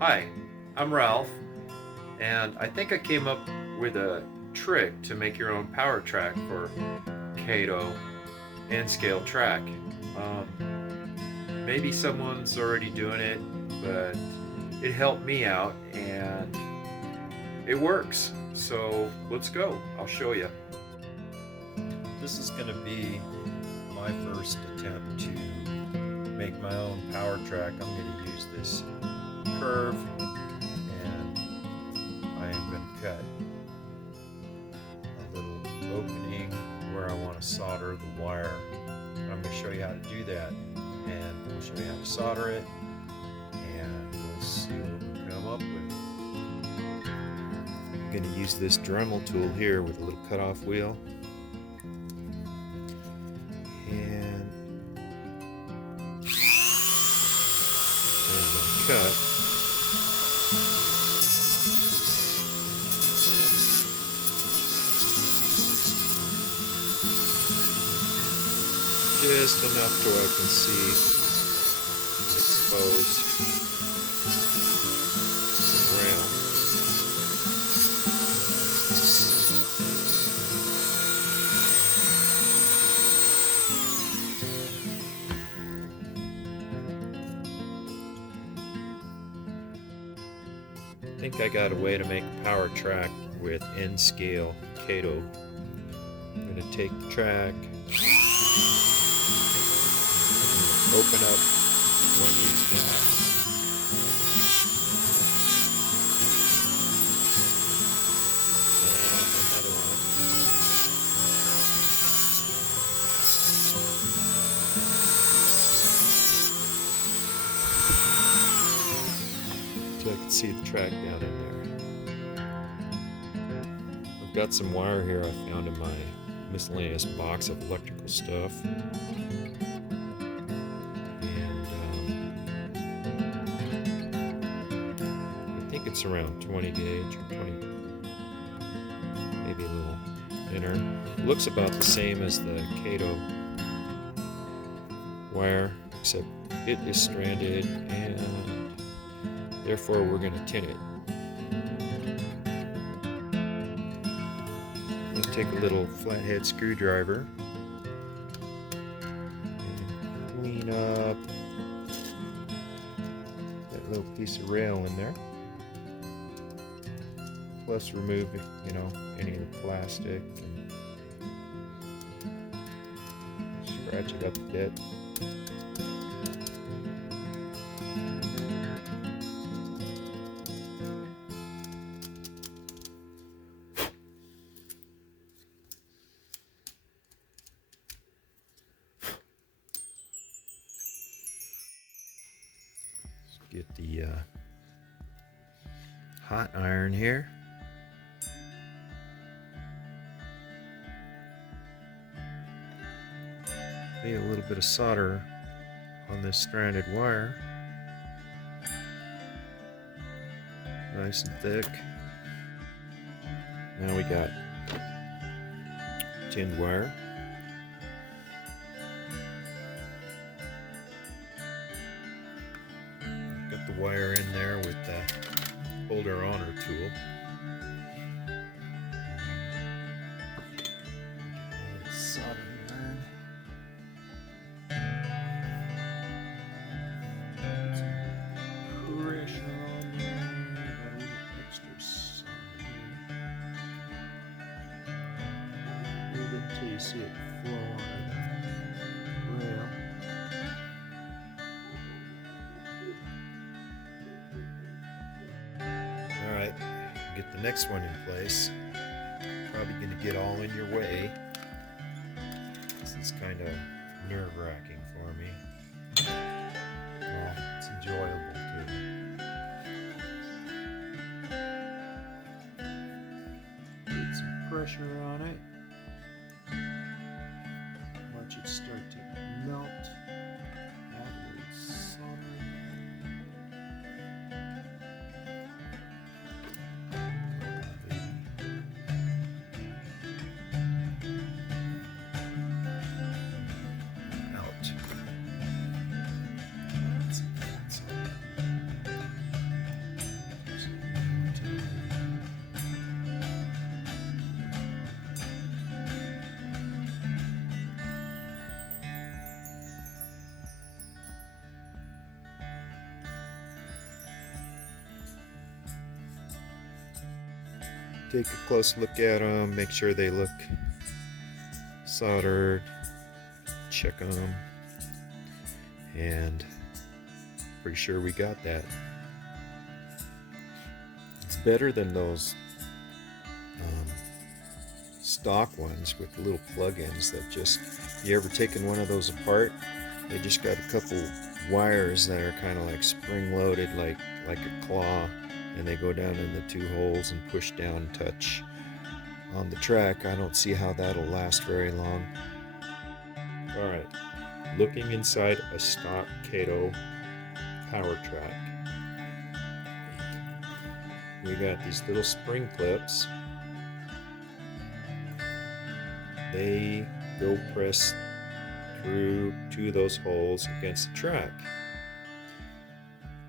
Hi, I'm Ralph, and I think I came up with a trick to make your own power track for Kato and scale track. Maybe someone's already doing it, but it helped me out and it works. So let's go. I'll show you. This is going to be my first attempt to make my own power track. I'm going to use this curve and I am going to cut a little opening where I want to solder the wire. I'm going to show you how to do that, and we'll show you how to solder it, and we'll see what we come up with. I'm going to use this Dremel tool here with a little cutoff wheel, and I'm going to cut. Just enough to where I can see exposed around. I think I got a way to make a power track with N-scale Kato. I'm going to take the track, open up one of these gaps, and another one. So I can see the track down in there. I've got some wire here I found in my miscellaneous box of electrical stuff. It's around 20 gauge or 20, maybe a little thinner. Looks about the same as the Kato wire, except it is stranded, and therefore we're going to tin it. I'm going to take a little flathead screwdriver and clean up that little piece of rail in there. Plus remove, any of the plastic and scratch it up a bit. Let's get the hot iron here. Lay a little bit of solder on this stranded wire, nice and thick. Now we got tinned wire. Got the wire in there with the holder honor tool. Solder iron. Until you see it flow on the rail. Alright, get the next one in place. Probably going to get all in your way. This is kind of nerve-wracking for me. Well, it's enjoyable too. Put some pressure on it. Watch it start to melt. Add a little solder. Out. take a close look at them, make sure they look soldered, check them, and pretty sure we got that. It's better than those stock ones with the little plug-ins that just, you ever taken one of those apart? They just got a couple wires that are kind of like spring-loaded, like a claw, and they go down in the two holes and push down and touch on the track. I don't see how that'll last very long. Alright, looking inside a stock Kato power track. We got these little spring clips. They go press through to those holes against the track.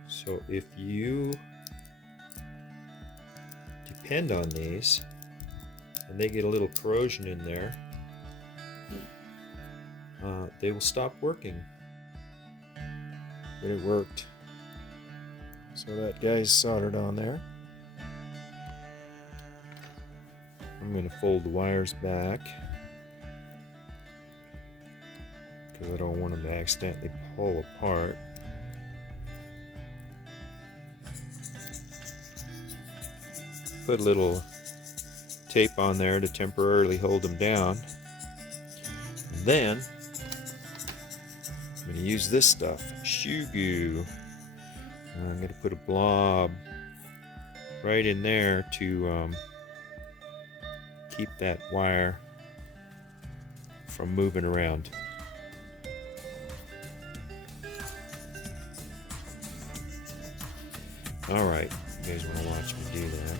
So if you depend on these and they get a little corrosion in there, they will stop working. But it worked. So that guy's soldered on there. I'm going to fold the wires back because I don't want them to accidentally pull apart. Put a little tape on there to temporarily hold them down. And then I'm going to use this stuff, shoe goo. I'm going to put a blob right in there to keep that wire from moving around. Alright, you guys want to watch me do that.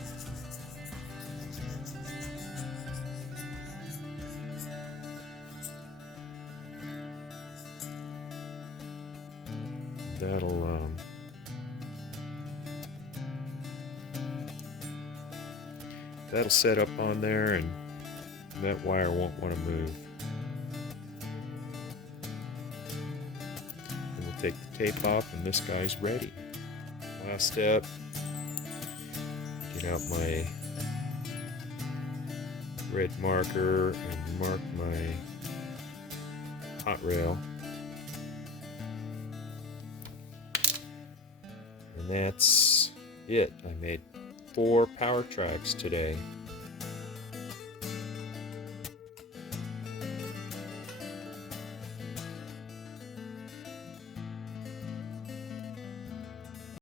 That'll set up on there and that wire won't want to move. And we'll take the tape off and this guy's ready. Last step, get out my red marker and mark my hot rail. And that's it. I made 4 power tracks today.